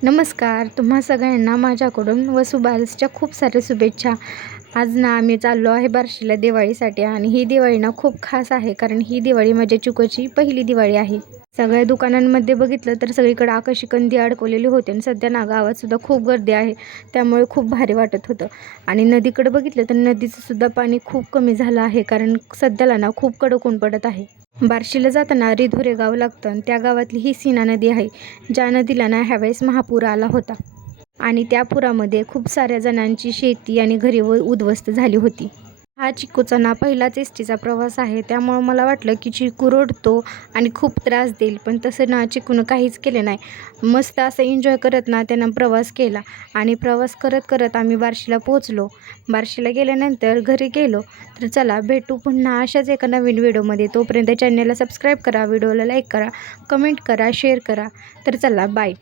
नमस्कार. तुम्हा सगळ्यांना माझ्याकडून वसुबारसच्या खूप साऱ्या शुभेच्छा. आज ना आम्ही चाललो आहे बार्शीला दिवाळीसाठी आणि ही दिवाळी ना खूप खास आहे कारण ही दिवाळी माझ्या चिकूची पहिली दिवाळी आहे. सगळ्या दुकानांमध्ये बघितलं तर सगळीकडे आकाशी कंदी अडकवलेली होते आणि सध्या ना गावात सुद्धा खूप गर्दी आहे, त्यामुळे खूप भारी वाटत होतं. आणि नदीकडे बघितलं तर नदीचं सुद्धा पाणी खूप कमी झालं आहे कारण सध्याला ना खूप कडक ऊन पडत आहे. बार्शीला जाताना रिधोरे गाव लागतं आणि त्या गावातली ही सीना नदी आहे, ज्या नदीला ना ह्यावेळेस महापूर आला होता आणि त्या पुरामध्ये खूप साऱ्या जणांची शेती आणि घरे उद्ध्वस्त झाली होती. हा चिकूचा ना पहिलाच एसटीचा प्रवास आहे, त्यामुळं मला वाटलं की चिकू रडतो आणि खूप त्रास देईल, पण तसं ना चिकूनं काहीच केलं नाही. मस्त असं एन्जॉय करत ना त्यानं प्रवास केला आणि प्रवास करत करत आम्ही बार्शीला पोहोचलो. बार्शीला गेल्यानंतर घरी गेलो. तर चला भेटू पुन्हा अशाच एका नवीन व्हिडिओमध्ये. तोपर्यंत चॅनलला सबस्क्राईब करा, व्हिडिओला लाईक करा, कमेंट करा, शेअर करा. तर चला बाय.